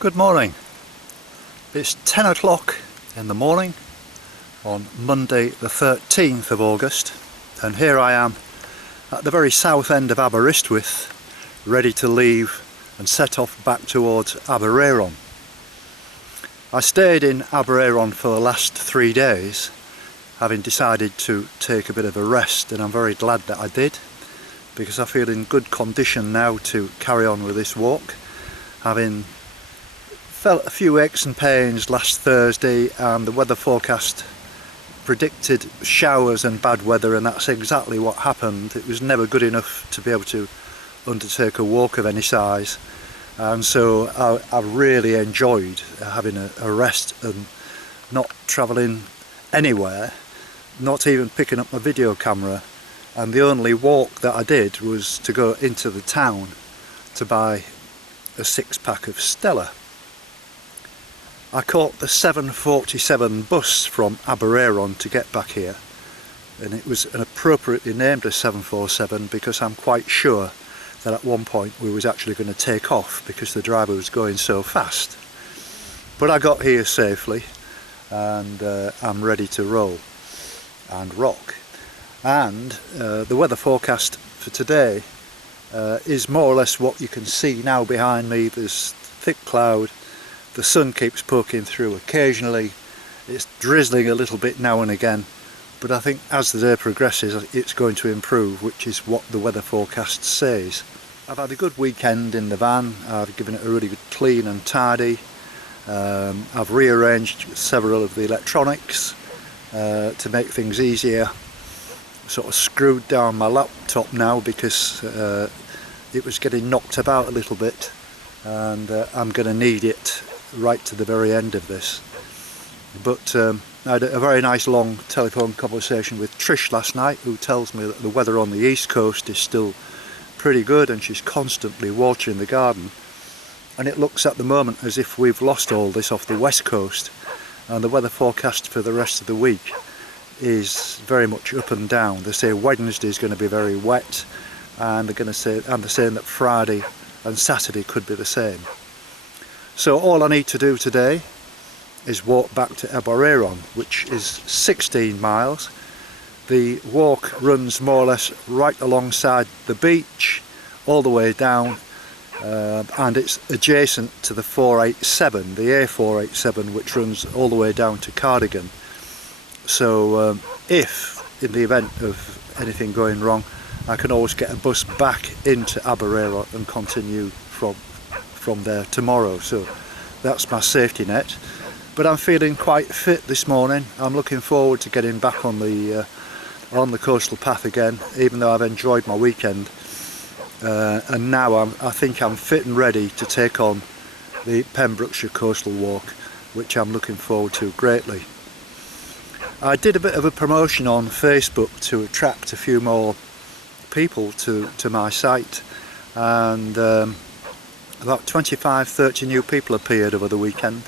Good morning. It's 10 o'clock in the morning on Monday the 13th of August, and here I am at the very south end of Aberystwyth, ready to leave and set off back towards Aberaeron. I stayed in Aberaeron for the last 3 days, having decided to take a bit of a rest, and I'm very glad that I did, because I feel in good condition now to carry on with this walk, having felt a few aches and pains last Thursday, and the weather forecast predicted showers and bad weather, and that's exactly what happened. It was never good enough to be able to undertake a walk of any size, and so I really enjoyed having a rest and not travelling anywhere, not even picking up my video camera, and the only walk that I did was to go into the town to buy a 6-pack of Stella. I caught the 7:47 bus from Aberaeron to get back here, and it was an appropriately named a 747 because I'm quite sure that at one point we was actually going to take off because the driver was going so fast. But I got here safely, and I'm ready to roll and rock. And the weather forecast for today is more or less what you can see now behind me. There's thick cloud. The sun keeps poking through occasionally. It's drizzling a little bit now and again, but I think as the day progresses it's going to improve, which is what the weather forecast says. I've had a good weekend in the van. I've given it a really good clean and tidy. I've rearranged several of the electronics to make things easier. Sort of screwed down my laptop now because it was getting knocked about a little bit, and I'm going to need it right to the very end of this. But I had a very nice long telephone conversation with Trish last night, who tells me that the weather on the east coast is still pretty good, and she's constantly watering the garden, and it looks at the moment as if we've lost all this off the west coast, and the weather forecast for the rest of the week is very much up and down. They say Wednesday is going to be very wet, and they're saying that Friday and Saturday could be the same. So all I need to do today is walk back to Aberaeron, which is 16 miles. The walk runs more or less right alongside the beach, all the way down, and it's adjacent to the 487, the A487, which runs all the way down to Cardigan. So if, in the event of anything going wrong, I can always get a bus back into Aberaeron and continue from there tomorrow. So that's my safety net. But I'm feeling quite fit this morning. I'm looking forward to getting back on the coastal path again, even though I've enjoyed my weekend. And now I think I'm fit and ready to take on the Pembrokeshire Coastal Walk, which I'm looking forward to greatly. I did a bit of a promotion on Facebook to attract a few more people to my site, and about 25-30 new people appeared over the weekend,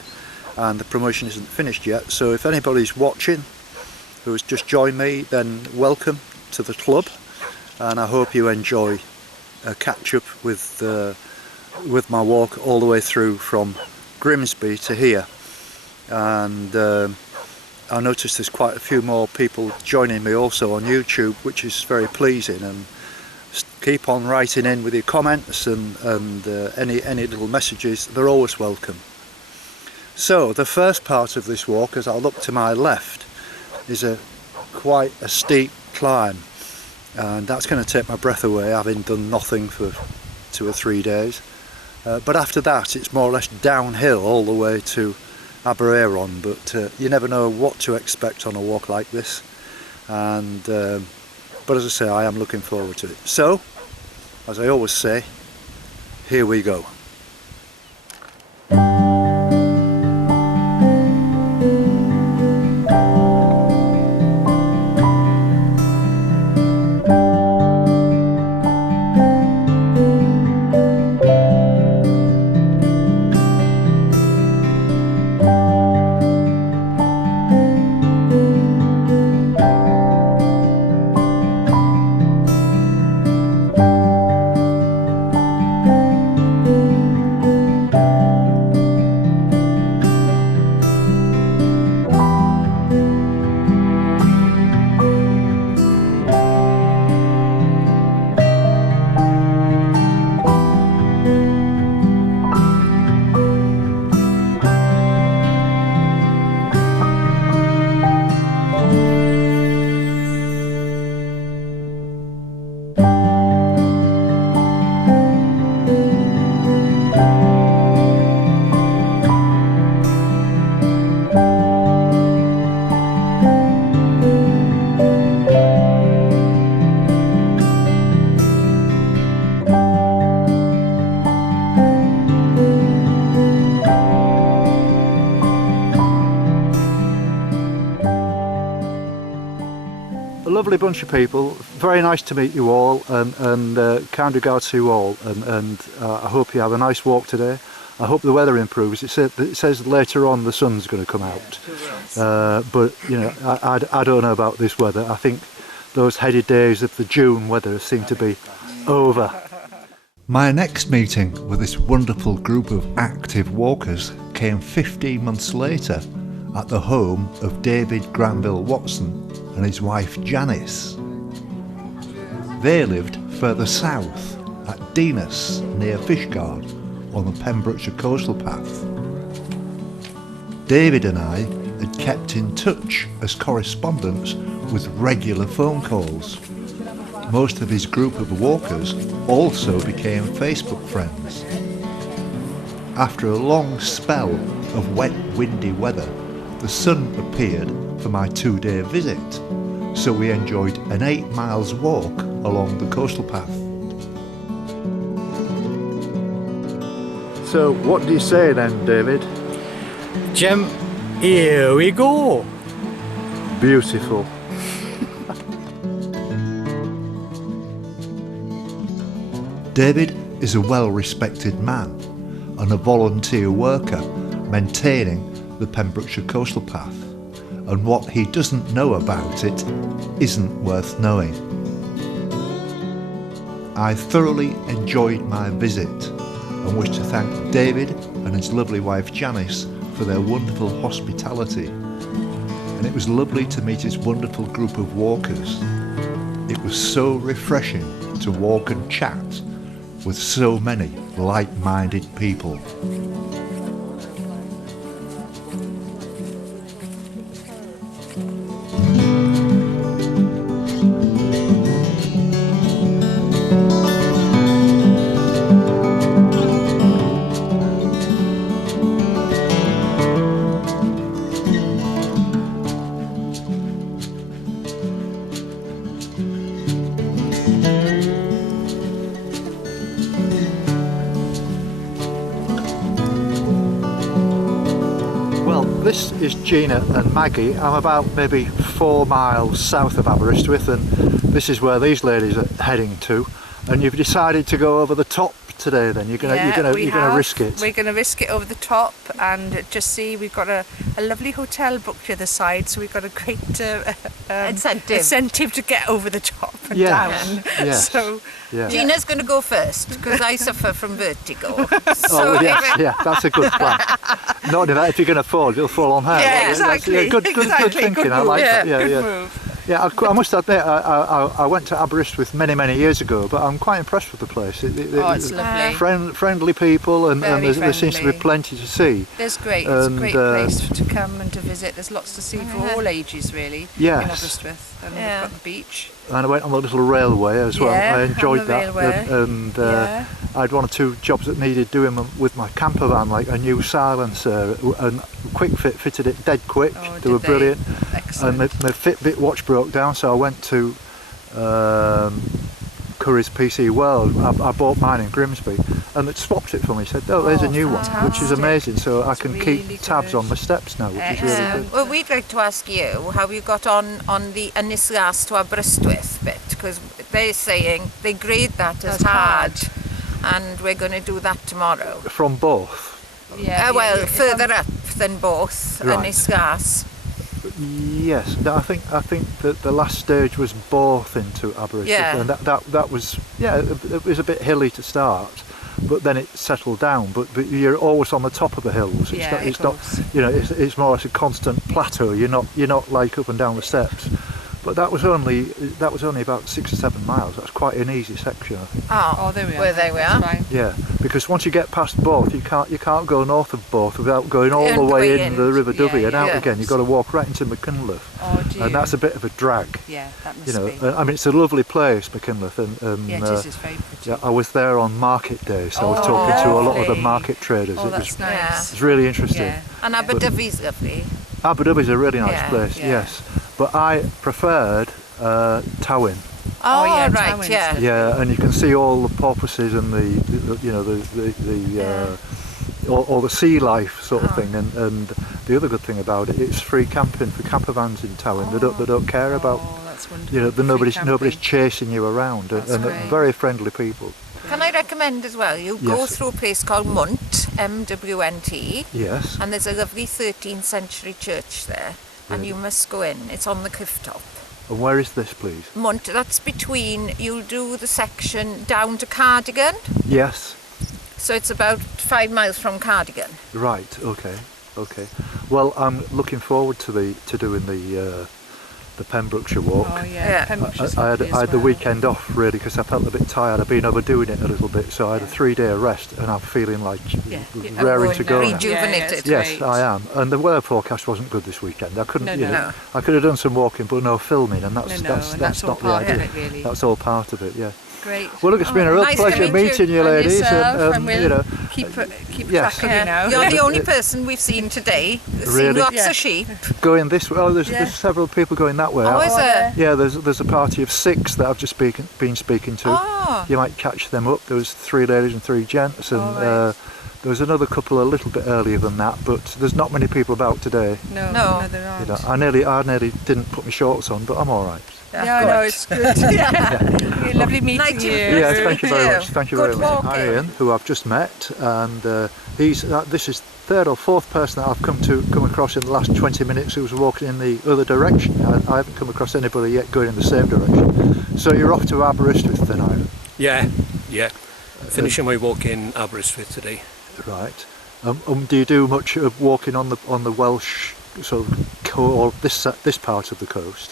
and the promotion isn't finished yet. So if anybody's watching who has just joined me, then welcome to the club, and I hope you enjoy a catch up with my walk all the way through from Grimsby to here. And I noticed there's quite a few more people joining me also on YouTube, which is very pleasing, and keep on writing in with your comments and any little messages. They're always welcome. So the first part of this walk, as I look to my left, is quite a steep climb, and that's going to take my breath away, having done nothing for 2 or 3 days. But after that it's more or less downhill all the way to Aberaeron, but you never know what to expect on a walk like this, and but as I say, I am looking forward to it. So, as I always say, here we go. lovely bunch of people. Very nice to meet you all, and kind regards to you all. And I hope you have a nice walk today. I hope the weather improves. It says later on the sun's going to come out, but you know, I don't know about this weather. I think those heady days of the June weather seem to be over. My next meeting with this wonderful group of active walkers came 15 months later at the home of David Granville Watson and his wife Janice. They lived further south at Dinas near Fishguard on the Pembrokeshire Coastal Path. David and I had kept in touch as correspondents with regular phone calls. Most of his group of walkers also became Facebook friends. After a long spell of wet, windy weather, the sun appeared for my 2-day visit, so we enjoyed an 8 miles walk along the coastal path. So what do you say then, David? Jim, here we go. Beautiful. David is a well-respected man and a volunteer worker maintaining the Pembrokeshire Coastal Path, and what he doesn't know about it isn't worth knowing. I thoroughly enjoyed my visit and wish to thank David and his lovely wife Janice for their wonderful hospitality, and it was lovely to meet his wonderful group of walkers. It was so refreshing to walk and chat with so many like-minded people. This is Gina and Maggie. I'm about maybe 4 miles south of Aberystwyth, and this is where these ladies are heading to. And you've decided to go over the top today then? You're gonna risk it? We're going to risk it over the top and just see. We've got a lovely hotel booked the other side, so we've got a great incentive to get over the top and down. Yes. So Gina's going to go first because I suffer from vertigo. So that's a good plan. Not only that, if you're going to fall, you'll fall on her. Yeah, exactly. Good thinking. Good I like that. Good move. Yeah, I must admit, I went to Aberystwyth many years ago, but I'm quite impressed with the place. It's lovely. Friendly people, and there seems to be friendly. plenty to see. It's great. It's a great place to come and to visit. There's lots to see for all ages, really. Yes. In Aberystwyth, and we've got the beach. And I went on the little railway as well. Yeah, I enjoyed on the that. railway. And I had 1 or 2 jobs that needed doing with my camper van, like a new silencer, and Quick Fit fitted it dead quick. They were brilliant. Excellent. And my Fitbit watch broke down, so I went to Curry's PC World. I bought mine in Grimsby, and it swapped it for me. Said, "Oh, there's a new one," which is amazing. So I can keep tabs on my steps now, which is really good. Well, we'd like to ask you how you got on the Ynys Gas to Aberystwyth bit, because they're saying they grade that as hard, and we're going to do that tomorrow. From both. Further up than both, Right. Ynys Gas. Yes, I think that the last stage was both into Aberystwyth, and that was it was a bit hilly to start, but then it settled down. But you're always on the top of the hills. It's not it's more like a constant plateau. You're not like up and down the steps. But that was only about 6 or 7 miles. That's quite an easy section, I think. Oh, there we are. Well, there we are. Fine. Yeah, because once you get past Both, you can't go north of Both without going all the way in the River Dyfi and out again. You've got to walk right into Machynlleth, and that's a bit of a drag. Yeah, that must be. I mean, it's a lovely place, Machynlleth, and Yeah, it is. It's very pretty. yeah, I was there on market day, so I was talking to a lot of the lovely. market traders. Oh, It that's nice. was really interesting. Yeah. And Aberdyfi's lovely. Aberdyfi's a really nice place, yeah. yes, but I preferred Towyn. Oh, yeah, right, Towyn's yeah. Yeah, and you can see all the porpoises and all the sea life sort of thing, and the other good thing about it, it's free camping for camper vans in Towyn. They don't care about That's wonderful. You know, Free nobody's camping. chasing you around, and That's they're great. very friendly people. Can I recommend as well, you go Yes. through a place called Munt, MWNT, Yes. and there's a lovely 13th century church there, and you must go in. It's on the cliff top. And where is this, please? Munt, that's between, you'll do the section down to Cardigan, Yes. so it's about 5 miles from Cardigan. Right. Okay. Okay. Well, I'm looking forward to doing the Pembrokeshire walk. Oh yeah, Yeah. Pembrokeshire's I had lovely as the well. weekend off really because I felt a bit tired. I've been overdoing it a little bit, so I had a 3-day rest, and I'm feeling like raring to go now. Rejuvenated. Yes, I am. And the weather forecast wasn't good this weekend. I couldn't, No, you no. know, I could have done some walking, but no filming, and that's and that's all not the part of idea. it, really. That's all part of it. Yeah. Great. Well, look, it's been a real nice to pleasure meet meeting you, And ladies. yourself, and we'll you know, keep yes. track of you now. You're the only person we've seen today. We've seen Really? lots Yeah. of sheep. going this way. Oh, there's Yeah. several people going that way. Oh, is there? Yeah, there's a party of 6 that I've just been speaking to. Oh. You might catch them up. There was 3 ladies and 3 gents, and right. there was another couple a little bit earlier than that. But there's not many people about today. No, No. there aren't. You know, I nearly didn't put my shorts on, but I'm all right. Yeah, no, it's good. Yeah. Lovely meeting Night to you. you. Yes, thank you very Yeah. much. Thank you Good very much. walking. Hi, Ian, who I've just met, and he's this is 3rd or 4th person that I've come across in the last 20 minutes who's walking in the other direction. I haven't come across anybody yet going in the same direction. So you're off to Aberystwyth then, Ivan? Yeah. Finishing my walk in Aberystwyth today. Right. Do you do much of walking on the Welsh sort of or this part of the coast?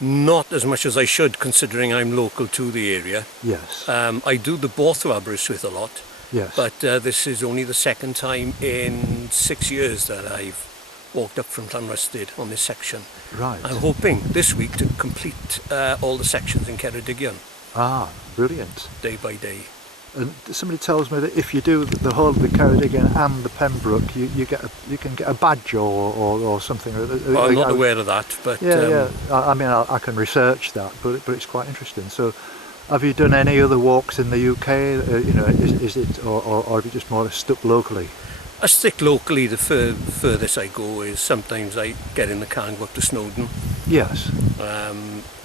Not as much as I should, considering I'm local to the area. Yes. I do the both to Aberystwyth a lot, Yes. but this is only the second time in 6 years that I've walked up from Llanrysted on this section. Right. I'm hoping this week to complete all the sections in Ceredigion, Ah, brilliant. day by day. And somebody tells me that if you do the whole of the Cardigan and the Pembroke, you can get a badge or something. Well, I'm not aware of that, but Yeah. I mean, I can research that, but it's quite interesting. So, have you done any other walks in the UK? You know, is it or have you just more stuck locally? I stick locally. The furthest I go is sometimes I get in the car and go up to Snowdon, Yes.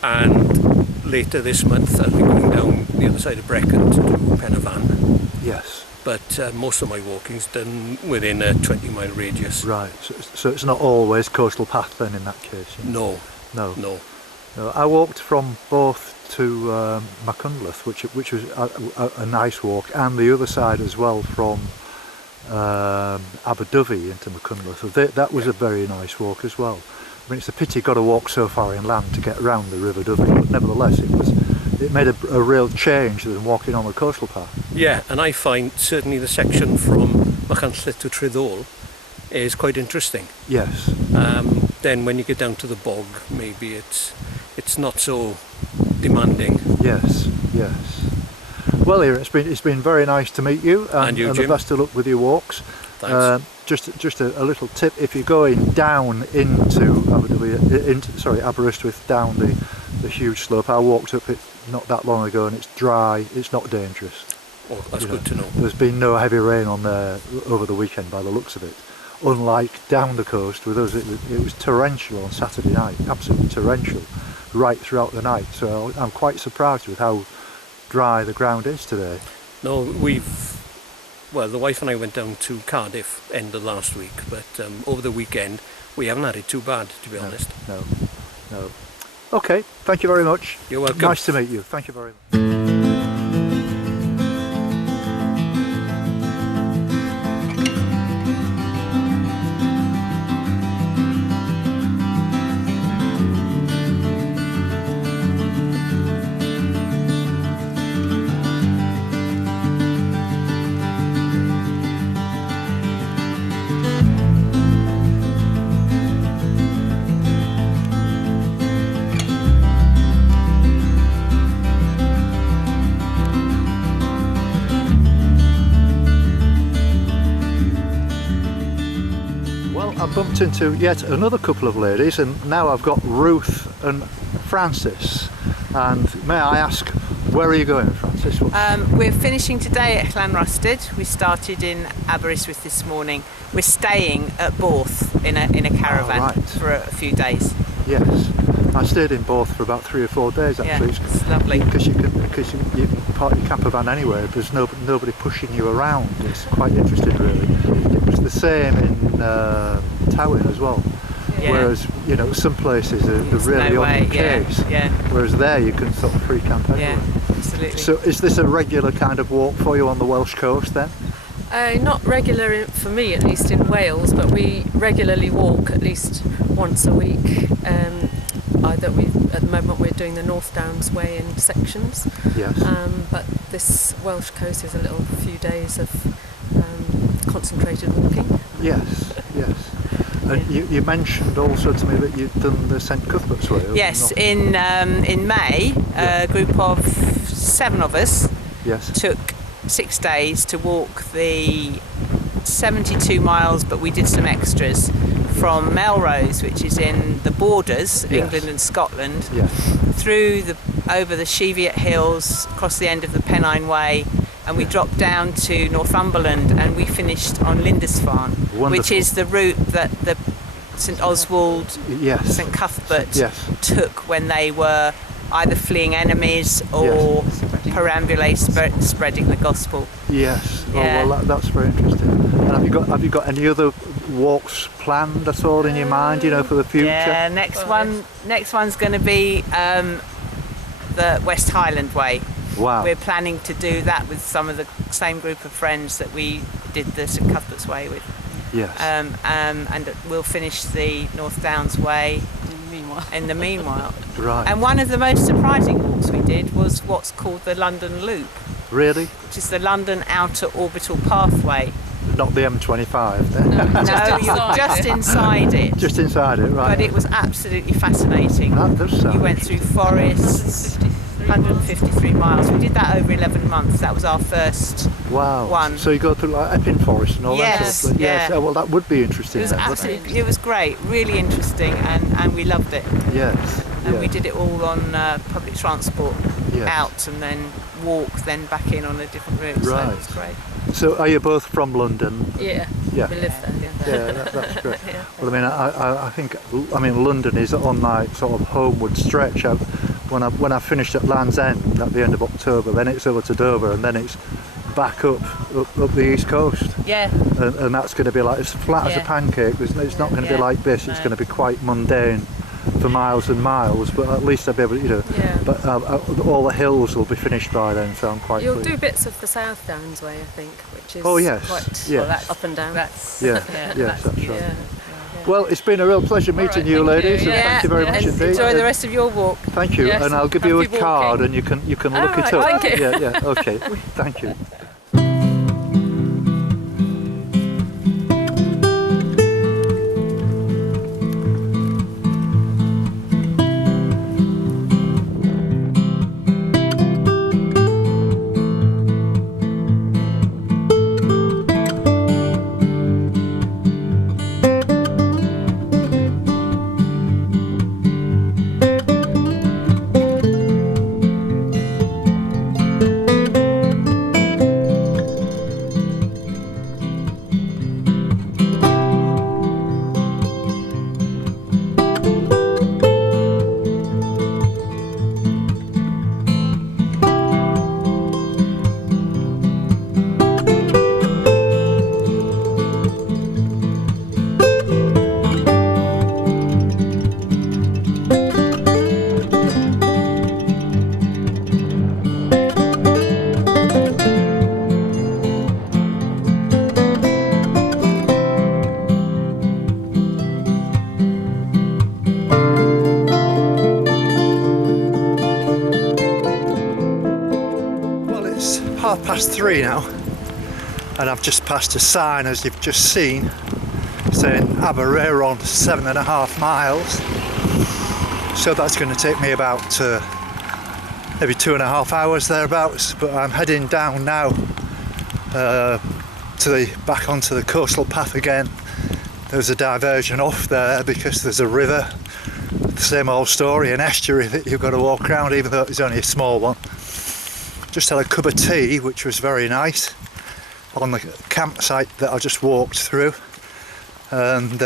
and later this month I'll be going down the other side of Brecon to do Penavon. Yes. But most of my walking's done within a 20-mile radius. Right. So it's not always coastal path then in that case. You know? No. No. No. I walked from Both to Machynlleth, which was a nice walk, and the other side as well from Aberdyfi into Machynlleth. That was a very nice walk as well. I mean, it's a pity you've got to walk so far inland to get around the River Dyfi, but nevertheless it made a real change than walking on the coastal path. Yeah, and I find certainly the section from Machynlleth to Tryddol is quite interesting. Yes. Then when you get down to the bog, maybe it's not so demanding. Yes. Well, Ian, it's been very nice to meet you, And you, the Jim. best of luck with your walks. Thanks. Just a little tip: if you're going down into Aberystwyth, down the huge slope, I walked up it not that long ago, and it's dry. It's not dangerous. Oh, that's You good to know. There's been no heavy rain on there over the weekend, by the looks of it. Unlike down the coast with us, it was torrential on Saturday night, absolutely torrential, right throughout the night. So I'm quite surprised with how dry the ground is today. No, the wife and I went down to Cardiff end of last week, but over the weekend we haven't had it too bad, to be honest. No. Okay, thank you very much. You're welcome. Nice to meet you. Thank you very much. I bumped into yet another couple of ladies, and now I've got Ruth and Frances. And may I ask, where are you going, Frances? We're finishing today at Llanrysted. We started in Aberystwyth this morning. We're staying at Both in a caravan right. for a few days. Yes. I stayed in both for about 3 or 4 days Yeah, actually. it's lovely. Because you can park your camper van anywhere. There's nobody pushing you around. It's quite interesting, really. It was the same in Teifi as well. Yeah. Whereas some places are There's really no on way, your case. yeah. Whereas there you can sort of free camp anywhere. Yeah, absolutely. So is this a regular kind of walk for you on the Welsh coast then? Not regular for me, at least in Wales, but we regularly walk at least once a week. At the moment we're doing the North Downs Way in sections, Yes. but this Welsh coast is a little few days of concentrated walking. Yes. And you mentioned also to me that you've done the St Cuthbert's Way. Yes, in May, a group of 7 of us Yes. took 6 days to walk the 72 miles, but we did some extras from Melrose, which is in the borders, Yes. England and Scotland, Yes. over the Cheviot Hills, across the end of the Pennine Way, and we dropped down to Northumberland, and we finished on Lindisfarne, Wonderful. which is the route that the St Oswald, Yes. St Cuthbert Yes. took when they were either fleeing enemies or spreading the gospel. Yes. Yeah. Oh, well, that's very interesting. And have you got any other walks planned at all in your mind? For the future. Yeah, next one's going to be the West Highland Way. Wow. We're planning to do that with some of the same group of friends that we did the St Cuthbert's Way with. Yes. And we'll finish the North Downs Way in the meanwhile. Right. And one of the most surprising walks we did was what's called the London Loop, Really? which is the London Outer Orbital Pathway. Not the M25 then? No, you're just inside it. Just inside it, right? But it was absolutely fascinating. That does sound You went through forests, 153 miles. We did that over 11 months. That was our first Wow. one. So you go through like Epping Forest and all that Yes, sort of thing? Yes. yeah. Oh, well, that would be interesting It was then, wouldn't absolutely, it was great, really interesting, and we loved it. it? Yes. And yeah. we did it all on public transport Yes. out, and then walk, then back in on a different route. So Right. it was great. So are you both from London? Yeah, Yeah. we live there. Yeah, that's great. Well, I think London is on my sort of homeward stretch. When I finished at Land's End at the end of October, then it's over to Dover, and then it's back up the east coast. Yeah. And that's going to be like as flat as a Yeah. pancake. It's not going to be Yeah. like this. It's No. going to be quite mundane for miles and miles. But at least I'll be able to, Yeah. But all the hills will be finished by then, so I'm quite You'll pleased. do bits of the South Downs Way, I think, which is Oh, yes, quite yes. up and down. That's Yeah, yeah, yes, that's right. Yeah. Well, it's been a real pleasure meeting you, ladies. And thank you very much and indeed. enjoy the rest of your walk. Thank you, Yes, and I'll give you a happy card, walking. and you can All look it right, up. thank you. Yeah, okay. Thank you. It's 3:30 now, and I've just passed a sign, as you've just seen, saying Aberaeron 7.5 miles. So that's going to take me about maybe 2.5 hours thereabouts. But I'm heading down now back onto the coastal path again. There's a diversion off there because there's a river. The same old story, an estuary that you've got to walk around, even though it's only a small one. Just had a cup of tea, which was very nice, on the campsite that I just walked through, and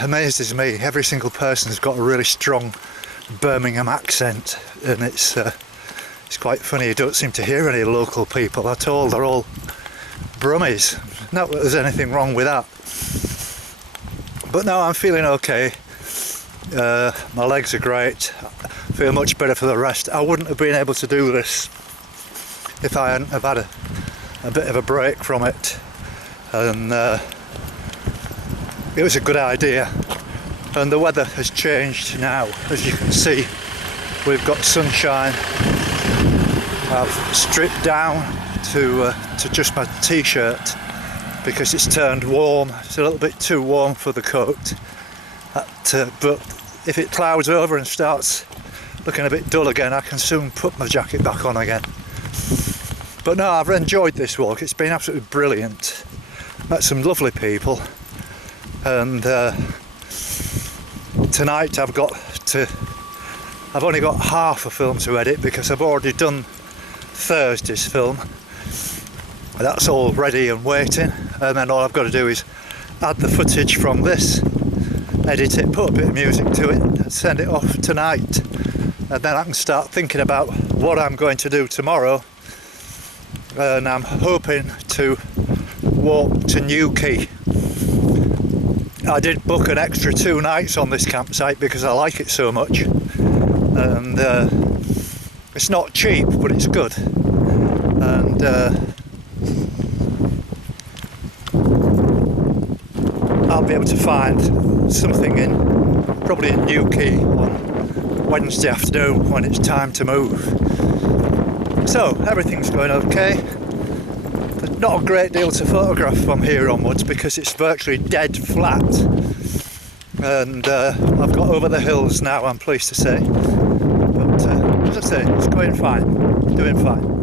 amazes me. Every single person's got a really strong Birmingham accent, and it's quite funny. You don't seem to hear any local people at all. They're all Brummies. Not that there's anything wrong with that. But no, I'm feeling okay. My legs are great. I feel much better for the rest. I wouldn't have been able to do this if I hadn't have had a bit of a break from it. And it was a good idea. And the weather has changed now, as you can see. We've got sunshine. I've stripped down to just my t-shirt because it's turned warm. It's a little bit too warm for the coat. But if it clouds over and starts looking a bit dull again, I can soon put my jacket back on again. But no, I've enjoyed this walk. It's been absolutely brilliant. Met some lovely people, and tonight I've only got half a film to edit because I've already done Thursday's film. That's all ready and waiting, and then all I've got to do is add the footage from this, edit it, put a bit of music to it, and send it off tonight. And then I can start thinking about what I'm going to do tomorrow. And I'm hoping to walk to Newquay. I did book an extra 2 nights on this campsite because I like it so much. And it's not cheap, but it's good. And I'll be able to find something probably in Newquay on Wednesday afternoon when it's time to move. So everything's going okay. There's not a great deal to photograph from here onwards because it's virtually dead flat. And I've got over the hills now, I'm pleased to say. But as I say, it's going fine, doing fine.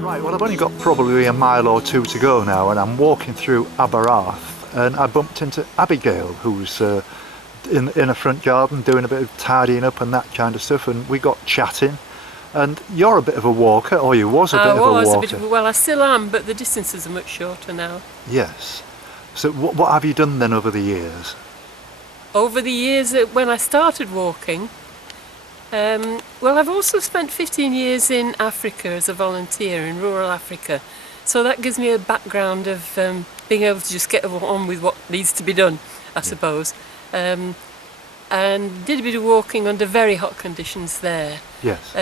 Right, well I've only got probably a mile or two to go now, and I'm walking through Aberystwyth, and I bumped into Abigail, who's in a front garden doing a bit of tidying up and that kind of stuff, and we got chatting. And you're a bit of a walker, or you was a bit of a walker. Well, I still am, but the distances are much shorter now. Yes. So what have you done then over the years? Over the years, when I started walking, well, I've also spent 15 years in Africa as a volunteer in rural Africa. So that gives me a background of being able to just get on with what needs to be done, I suppose. And did a bit of walking under very hot conditions there. Yes.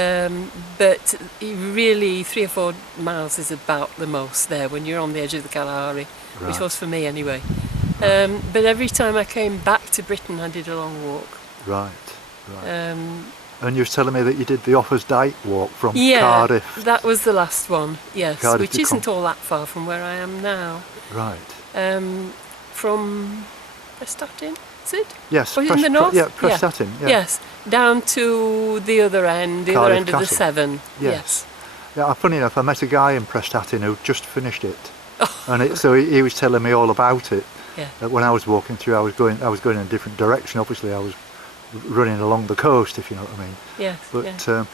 But really 3 or 4 miles is about the most there when you're on the edge of the Kalahari which Right. was for me anyway. But every time I came back to Britain, I did a long walk. Right. Um, And you were telling me that you did the Offers Dyke walk from yeah, Cardiff. that was the last one, yes, Cardiff which to isn't all that far from where I am now. Right. From Prestatyn, is it? Yes. Oh, in the north? Yeah, Prestatyn. Yeah. Yes, down to the other end, the other Cardiff end of the Castle. Severn. Yes. Yeah. Funny enough, I met a guy in Prestatyn who just finished it, so he was telling me all about it. Yeah. When I was walking through, I was going in a different direction. Obviously, I was running along the coast, if you know what I mean. Yes. But yeah.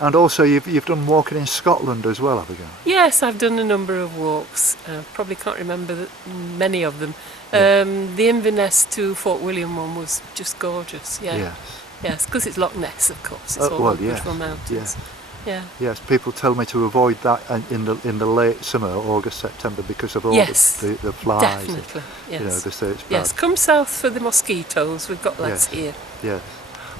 and also you've done walking in Scotland as well, Abigail. Yes, I've done a number of walks. Probably can't remember many of them. Yeah. The Inverness to Fort William one was just gorgeous. Yeah. Yes. Yes, because it's Loch Ness, of course. It's all Well, on yes. beautiful mountains. Yeah. Yes, people tell me to avoid that in the late summer, August, September, because of all Yes, the flies. Definitely. Yes. You know, they say it's bad. Yes, come south for the mosquitoes. We've got lots Yes. here. Yes.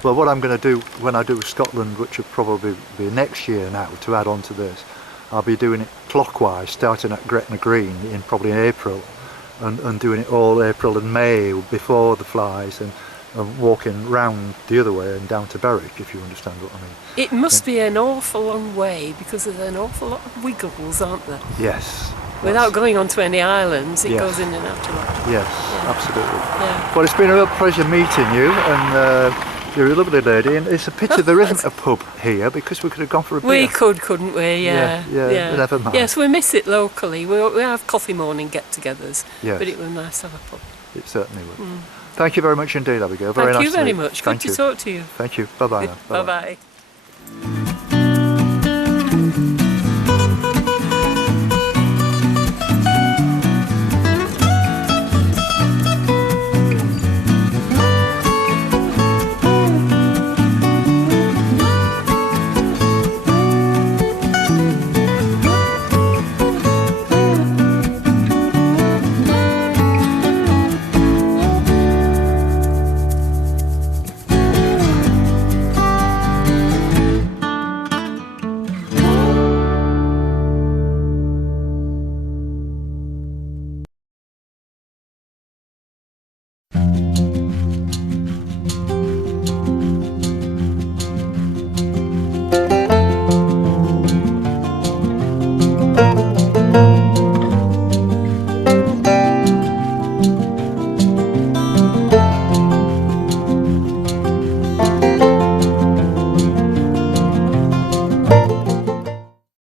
Well, what I'm going to do when I do Scotland, which will probably be next year now, to add on to this, I'll be doing it clockwise, starting at Gretna Green in probably April, and doing it all April and May before the flies, and walking round the other way and down to Berwick, if you understand what I mean. It must be an awful long way because there's an awful lot of wiggles, aren't there? Yes. Without going onto any islands, it Yes. goes in and out a lot. Yes, Yeah. absolutely. Yeah. Well, it's been a real pleasure meeting you, and you're a lovely lady, and it's a pity there isn't a pub here, because we could have gone for a beer. We could, couldn't we? Yeah. Yeah, never mind. Yes, we miss it locally. We have coffee morning get-togethers, Yes. but it was nice to have a pub. It certainly would. Thank you very much indeed, Abigail. Very Thank nice you very to meet much. Thank Good you. to talk to you. Thank you. Bye-bye now. Bye-bye.